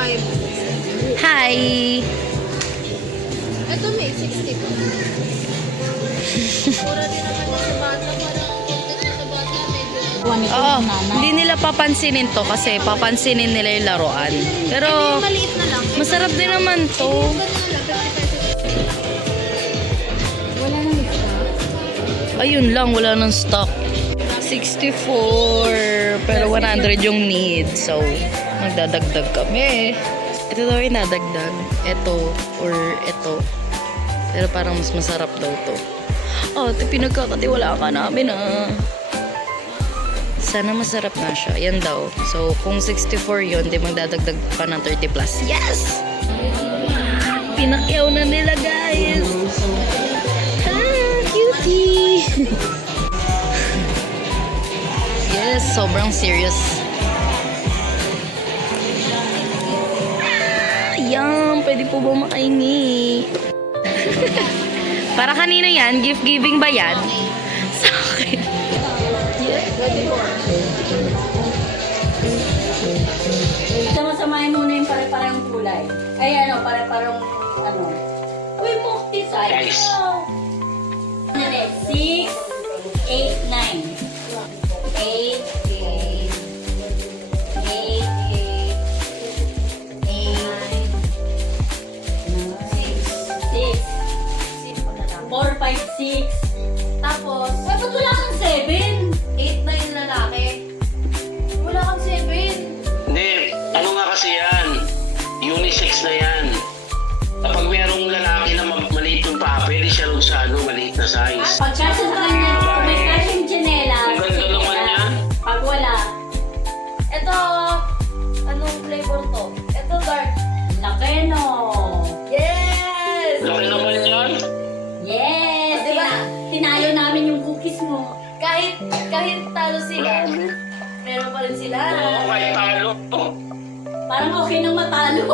Hi! Ito may 60 ko. Mura din naman yung sa bata. Parang ang content sa bata. Medyo. Oo, hindi nila papansinin to kasi papansinin nila yung laruan. Pero, Maliit na lang. masarap din naman to. Wala nang isa. Ayun lang, wala nang stock. 64, pero 100 yung need. So, magdadagdag kami. Ito daw yung nadagdag. Ito, or ito. Pero parang mas masarap daw to. Oh, ito pinagkakatiwala ka namin ah. Sana masarap na siya. Yan daw. So, kung 64 yun, di magdadagdag pa ng 30 plus. Yes! Pinakyaw na nila, guys! Ah, cutie! Yes, sobrang serious. Ayan, pwede po ba makaini? Para kanino yan? Gift giving ba yan? Sa akin. Sama-samahin muna yung pare-parang kulay. Ay ano, pare-parang ano. Uy, mukti size. 6, 8, 9. 8, 8, 4, 5, 6. Tapos, ay, ba't wala kang 7? 8 na yung lalaki. Wala kang 7. Hindi, ano nga kasi yan? Unisex na yan. Kapag merong lalaki na maliit yung paa, pwede siya rin sa maliit na size. Pag kasi kanya, kung may kasing tsinelas, Ang ganda naman niya. pag wala, Ito, anong flavor to? Ito dark. laki no. Yes! Laki naman yan. Yes! Diba? Tinayo namin yung cookies mo. Kahit talo sila, meron pa rin sila. Oo, kahit talo. Parang okay nang matalo.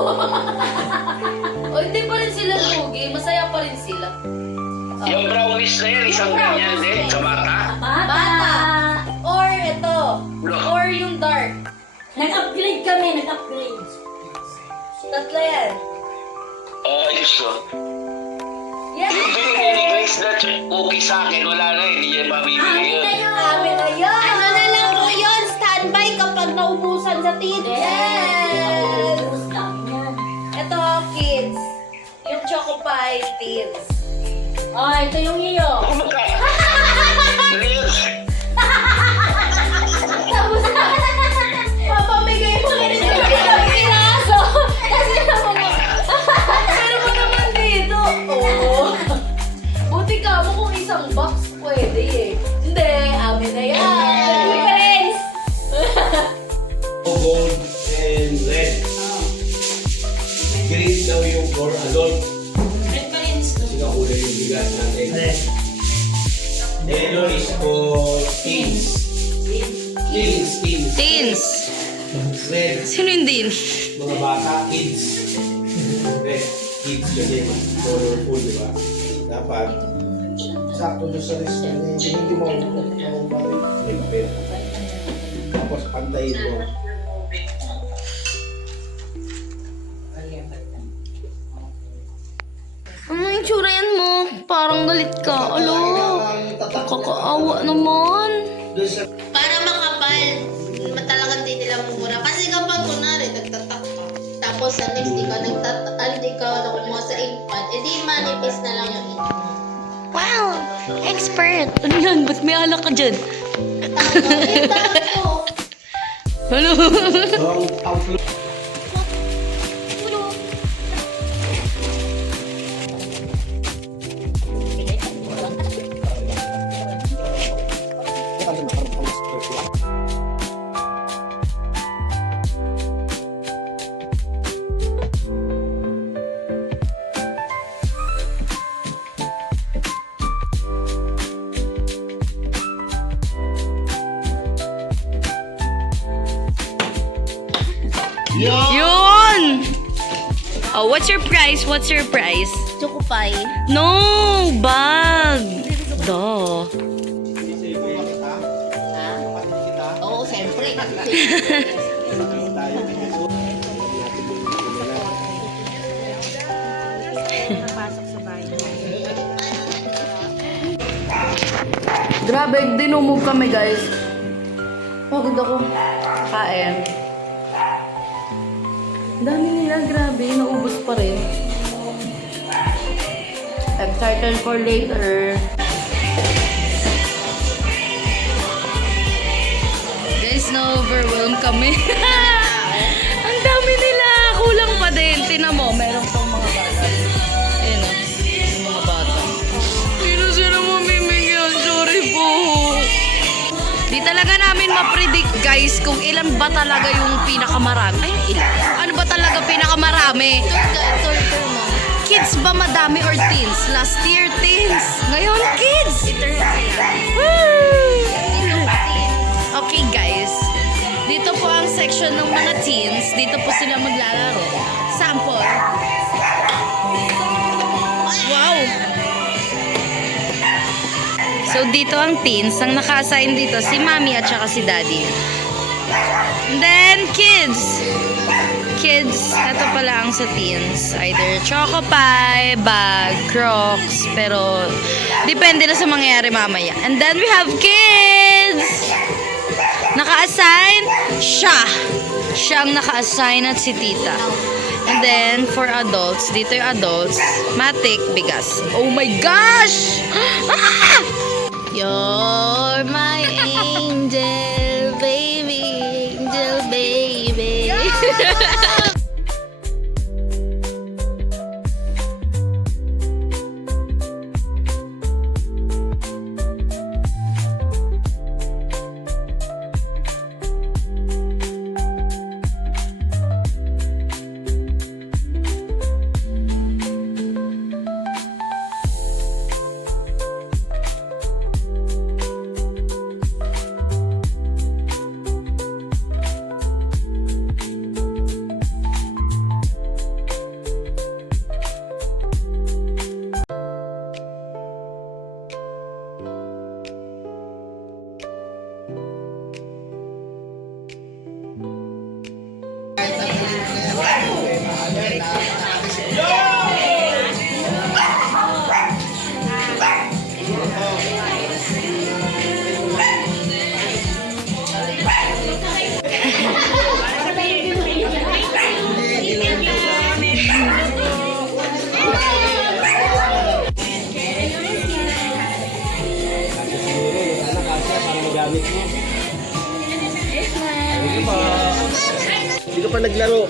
O hindi pa rin sila lugi, masaya pa rin sila. Yung brownies na yan, isang ganyan din, sa mata. Bata! Or ito, or yung dark. Nag-upgrade kami, nag-upgrade. Tatlo yan. Ayos oh. Yes! Yung binigay ni Grace na cookie sa akin, wala na, hindi niya mabibili yun. Amin na yun! Ano na lang po yun? Standby kapag naubusan sa teeth. Yes! Ubus namin yan. Ito, kids. Yung Choco Pie Teens. Oh, ito yung iyo. Ako magka... Reels. Tapos papamigay mo rin yung ilang piraso. Kasi naman pero mo naman dito. Oo. Buti ka mo kung isang box pwede eh. Hindi, amin na yan. Difference. Gold and red. Green daw yung for adult. Red pa rin. Kasi kulay yung bigat natin. Yellow is for teens. Teens. Teens. Red, Sino yung din? mga bata, kids. Red, kids kasi colorful, di ba? Dapat, sakto doon sa list na hindi mo may papel. Tapos pantayin mo. Ano yung tsura yan mo? Parang galit ka. Alo, kakaawa naman. Para makapal, talagang di nila mumura. Kasi kapag kunwari, nagtatak ka, tapos sa next di ka kumuha sa inkpad, edi manipis na lang yung ink. Wow, expert. Ano yan? Ba't may alak ka dyan? Ano? Yun! Oh, what's your price? What's your price? Choco Pie. No! Bag! Duh. Oo, siyempre. Grabe, dinumog kami guys. Pagod ako. Kain. Ang dami nila, grabe. Naubos pa rin. Excited for later. Guys, na-overwhelm kami. Ang dami nila. Kulang pa din. Tingnan mo, meron pang mga bata. Ayun o, yung mga bata. Hindi na sila mamimigyan. Sorry po. Di talaga namin ma-predict, guys, kung ilan ba talaga yung pinakamarami. Ay, ilan? Ano ba talaga pinakamarami? Torture mo. Kids ba madami or teens? Last year, teens. Ngayon, kids. Woo! Okay, guys. Dito po ang section ng mga teens. Dito po sila maglalaro. Sample. Wow! So, dito ang teens. Ang naka-assign dito, si mommy at saka si daddy. And then, kids. Kids, ito pala ang sa teens. Either choco pie, bag, crocs, pero depende na sa mangyayari mamaya. And then we have kids! Naka-assign siya. Siya ang naka-assign at si tita. And then, for adults, dito yung adults, matik, bigas. Oh my gosh! Ah! You're my angel, baby, angel, baby. Hindi ka pa naglaro.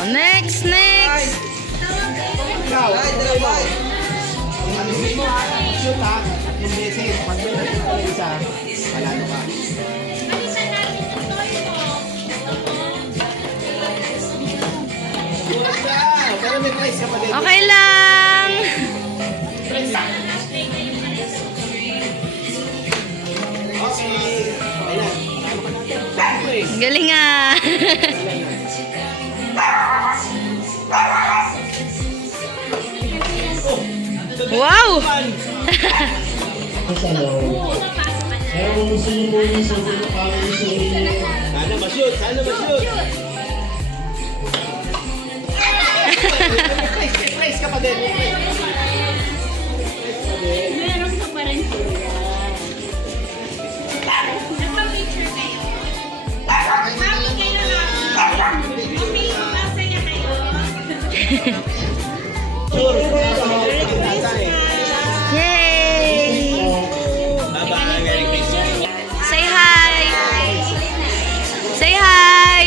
Oh, next, next! Ikaw, hindi mo shoot ha, yung beses. Pag may nakita ng isa, panalo ka. Pero may price ka pa din. Okay lang! Okay. Ayan. Galing ah! Wow! Sana ma-shoot! Sana ma-shoot! May price ka pa din. Meron ka pa rin kuya. Sure. Yay! Bye-bye. Merry Christmas. Say hi! Say hi!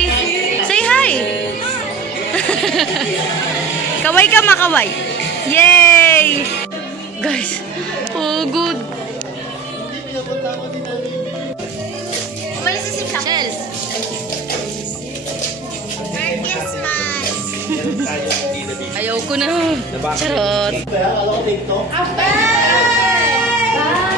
Say hi! Kaway ka, makaway! Yay! Guys, oh good! Umalis si Shell! Merry Christmas! Ayaw ko na! Charot! Kaya, alam ko TikTok. Bye!